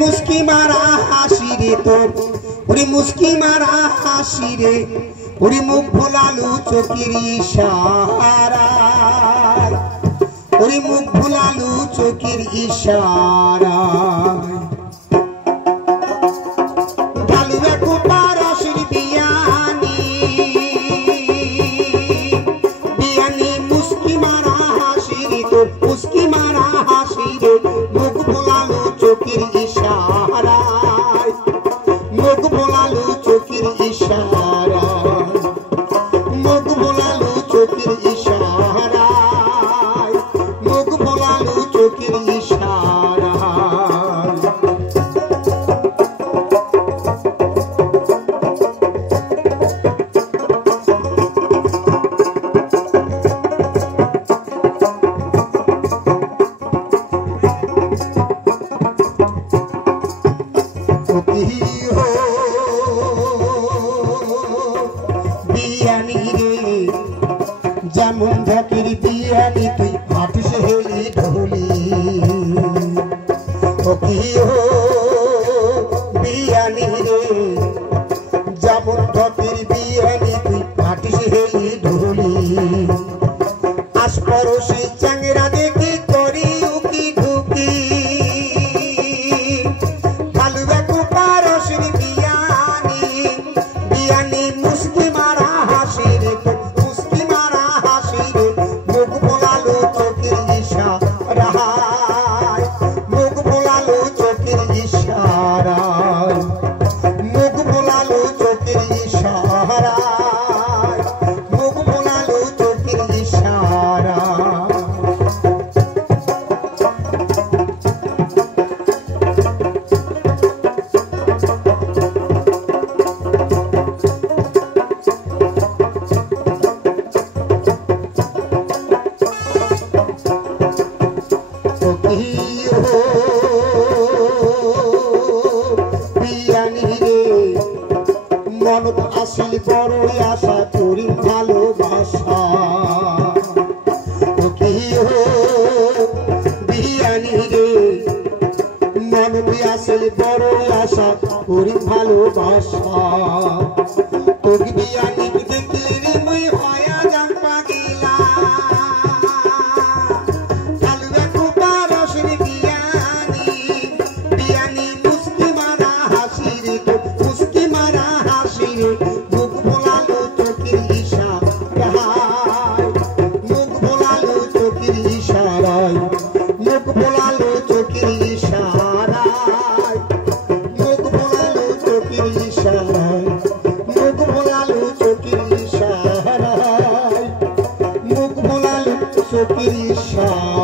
মুস্কি মারা হাসি রে তোর ওরে মুস্কি মারা হাসি রে ওরে মুখ ভোলালু চোখের ইশারায় ওরে মুখ ভোলালু চোখের ইশারায় ঢালুয়া কুপা রসের বিয়ানি বিয়ানি মুস্কি মারা হাসি রে তোর মুস্কি মারা হাসি রে মুখ ভোলালু চোখের ইশারায় মুখ ভোলালু চোখের ইশারায় মুখ ভোলালু চোখের ইশারায় মুখ ভোলালু চোখের ইশারায় যেমন ঢাকির বিয়ানি তুই হাঁটিস হেলি ঢোলি ও কি হো বিয়ানি রে যেমন ঢাকির বিয়ানি তুই হাঁটিস হেলি ঢোলি আশপরশি চ্যাংরা দেখি করি উকি ঢুকি কালুয়া কুপা রসের বিয়ানি বিয়ানি মুস্কি মারা হাসি রে মুখ ভোলালু চোখের ইশারায় মুখ ভোলালু চোখের ইশারায় মুখ ভোলালু চোখের ইশারায় মুখ ভোলালু চোখের ইশারায় মনত আসিল বড়ই আশা করি ভালোবাসা কি হো বিয়ানি রে মনত আসিল বড়ই আশা করি ভালোবাসা তোকে বিয়ানি দেখলে রে মুই হয়া যাম পাগিলা কালুয়া কুপা রসের বিয়ানি বিয়ানি মুস্কি মারা হাসি রে মুস্কি মারা হাসি রে মুখ ভোলালু চোখের ইশারায় মুখ ভোলালু চোখের ইশারায় মুখ ভোলালু চোখের ইশারায় মুখ ভোলালু চোখের ইশারায় মুখ ভোলালু চোখের ইশারায় মুখ ভোলালু চোখের ইশারায়